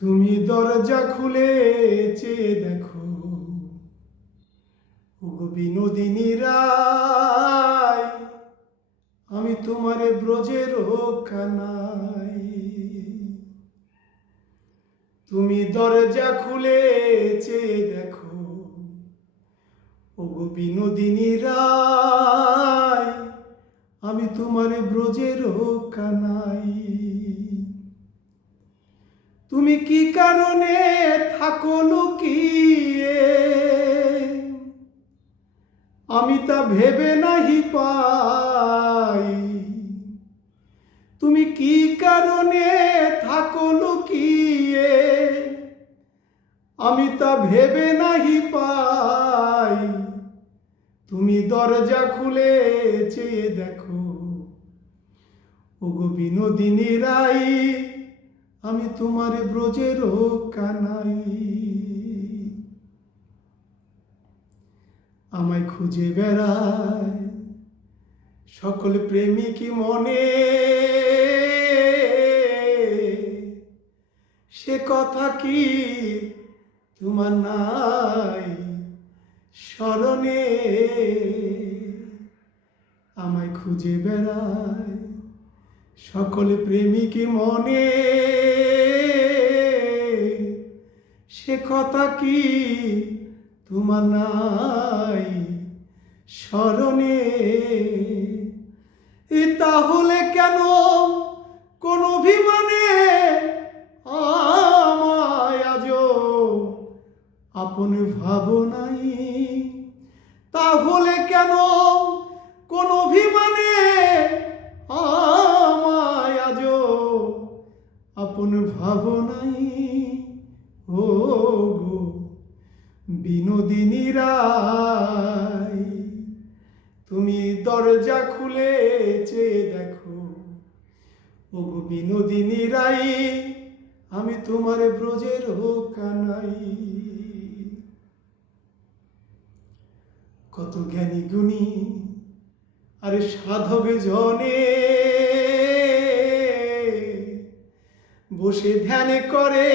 তুমি দরজা খুলে চেয়ে দেখো, ওগো বিনোদিনী রায়, আমি তোমারে ব্রজের কানাই। তুমি দরজা খুলে চেয়ে দেখো, ওগো বিনোদিনী রায়, আমি তোমারে ব্রজের কানাই। তুমি কি কারণে থাকো লুকিয়ে, আমি তা ভেবে নাহি পাই। তুমি কি কারণে থাকো লুকিয়ে, আমি তা ভেবে নাহি পাই। তুমি দরজা খুলে চেয়ে দেখো, ওগো বিনোদিনী রাই, আমি তোমার ব্রজের কানাই। আমায় খুঁজে বেড়ায় সকল প্রেমিক মনে, সে কথা কি তোমার নাই স্মরণে? আমায় খুঁজে বেড়ায় সকল প্রেমিক মনে, সে কথা কি তোমার নাই স্মরণে? তাহলে কেন কোন অভিমানে আমায় আজো আপন ভাবনাই? তাহলে কেন কোন অভিমানে আমায় আজো আপন ভাবনাই? ও গো বিনোদিনী রায়, তুমি দরজা খুলে চেয়ে দেখো, ওগো বিনোদিনী রাই, আমি তোমার ব্রজের কানাই। কত জ্ঞানী গুণী আরে সাধক জনে বসে ধ্যান করে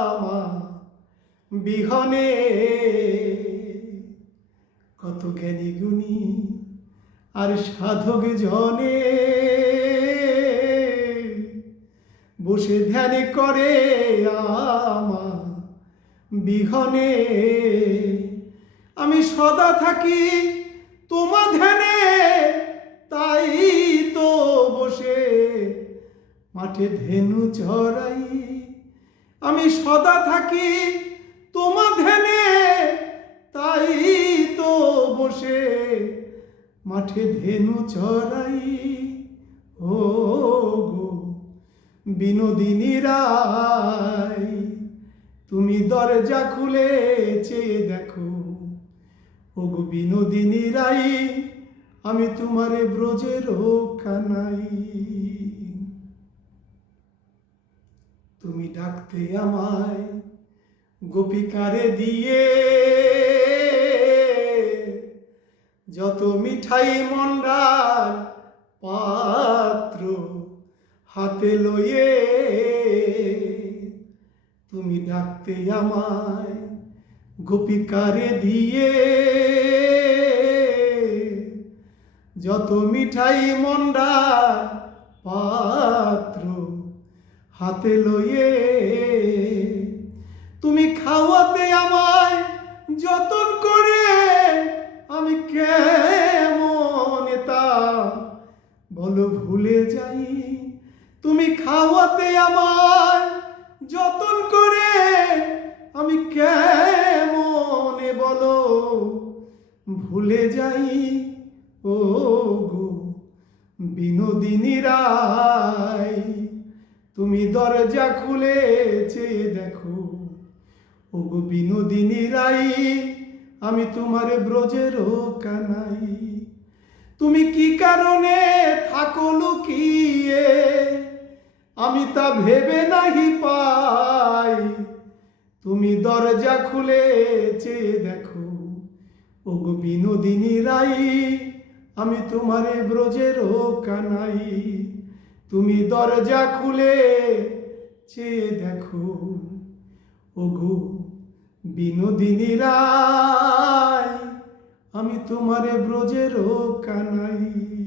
আমার বিহনে। কত জ্ঞানী গুণী আর সাধক জনে বসে ধ্যান করে আমার বিহনে। আমি সদা থাকি তোমার ধ্যানে, তাই তো বসে মাঠে ধেনু চড়াই। আমি সদা থাকি তোমার ধ্যানে, তাই তো বসে মাঠে ধেনু চড়াই। ও গো বিনোদিনী রায়, তুমি দরজা খুলে চেয়ে দেখো, ওগো বিনোদিনী রাই, আমি তোমারে ব্রজের কানাই। তুমি ডাকতে আমায় গোপিকারে দিয়ে, যত মিঠাই মন্ডার পাত্র হাতে লইয়ে। তুমি ডাকতে আমায় গোপিকারে দিয়ে, যত মিঠাই মন্ডার পাত্র হাতে লইয়ে। তুমি খাওয়াতে আমায় যতন করে, আমি কেমন তা বলো ভুলে যাই। তুমি খাওয়াতে আমায় যতন করে, আমি কেমন বলো ভুলে যাই। ও গো বিনোদিনী রায়, তুমি দরজা খুলে চেয়ে দেখো, ওগো বিনোদিনী রাই, আমি তোমার ব্রজের কানাই। তুমি কি কারণে থাকো লুকিয়ে, আমি তা ভেবে নাহি পাই। তুমি দরজা খুলে চেয়ে দেখো, ওগো বিনোদিনী রাই, আমি তোমারে ব্রজের কানাই। তুমি দরজা খুলে চেয়ে দেখো ওগো বিনোদিনী রায়, আমি তোমারে ব্রজেরও কানাই।